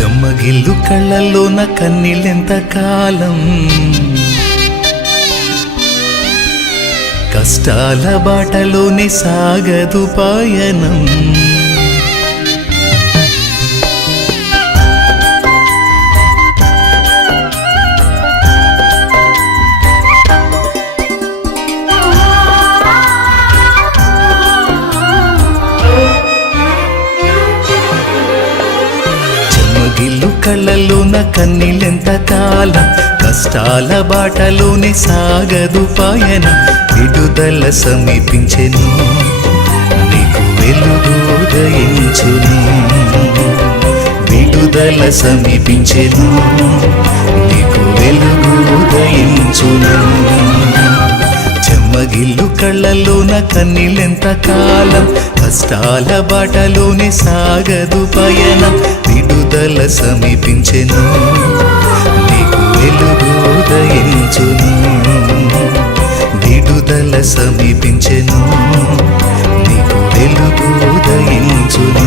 చెమ్మగిల్లు కళ్ళల్లోన కన్నీళ్ళెంత కాలం? కష్టాల బాటలోనే సాగదు పాయనం. చెమ్మగిల్లు కళ్ళల్లోన కన్నీళ్ళెంత కాలం? కష్టాల బాటలోనే సాగదు పాయన. విడుదల సమీపించెను. నీకు వెలుగు ఉదయించును. విడుదల సమీపించెను. నీకు వెలుగు ఉదయించును. చెమ్మగిల్లు కళ్ళల్లోన కన్నీళ్ళెంత కాలం? కష్టాల బాటలోనే సాగదు పయనం. విడుదల సమీపించెను నీకు వెలుగు ఉదయించును. విడుదల సమీపించెను నీకు వెలుగు ఉదయించును.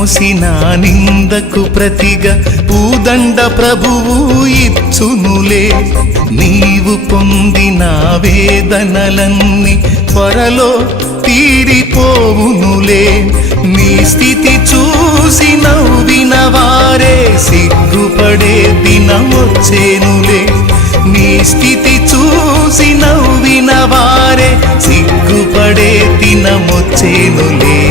మోసిన నిందకు ప్రతిగా పూదండ ప్రభువు ఇచ్చునులే. నీవు పొందిన వేదనలన్నీ త్వరలో తీరిపోవునులే. నీ స్థితి చూసి నవ్విన వారే సిగ్గుపడే దినమొచ్చేనులే. నీ స్థితి చూసి నవ్విన వారే సిగ్గుపడే దినమొచ్చేనులే.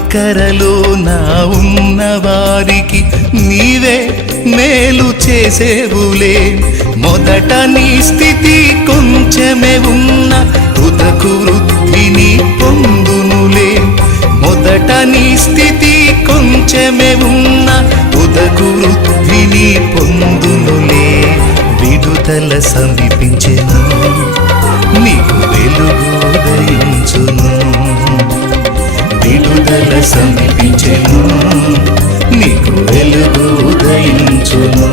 కరలో నా ఉన్న వారికి నీవే మేలు చేసేవులే. మొదట నీ స్థితి కొంచెమే ఉన్న ఉదకు వృద్ధిని పొందునులే. మొదట నీ స్థితి కొంచెమే ఉన్న ఉదకు వృద్ధిని పొందునులే. విడుదల సమీపించెను నీకు వెలుగు ఉదయించును. విడుదల సమీపించెను నీకు వెలుగు ఉదయించును.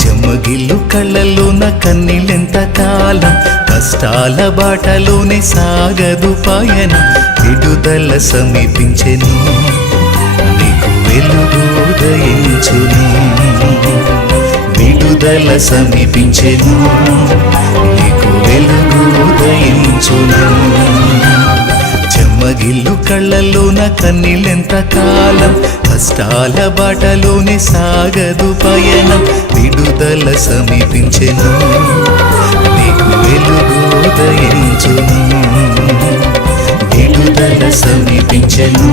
చెమ్మగిల్లు కళ్ళల్లోన కన్నీళ్ళెంత కాలం కష్టాల బాటలోనే సాగదు పాయన విడుదల సమీపించెను నీకు వెలుగు ఉదయించును. విడుదల సమీపించెను నీకు వెలుగు ఉదయించును. మగిల్లు కళ్ళల్లోన కన్నీళ్ళెంత కాలం? కష్టాల బాటలోనే సాగదు పయనం. విడుదల సమీపించెను నీకు వెలుగుదయించును విడుదల సమీపించెను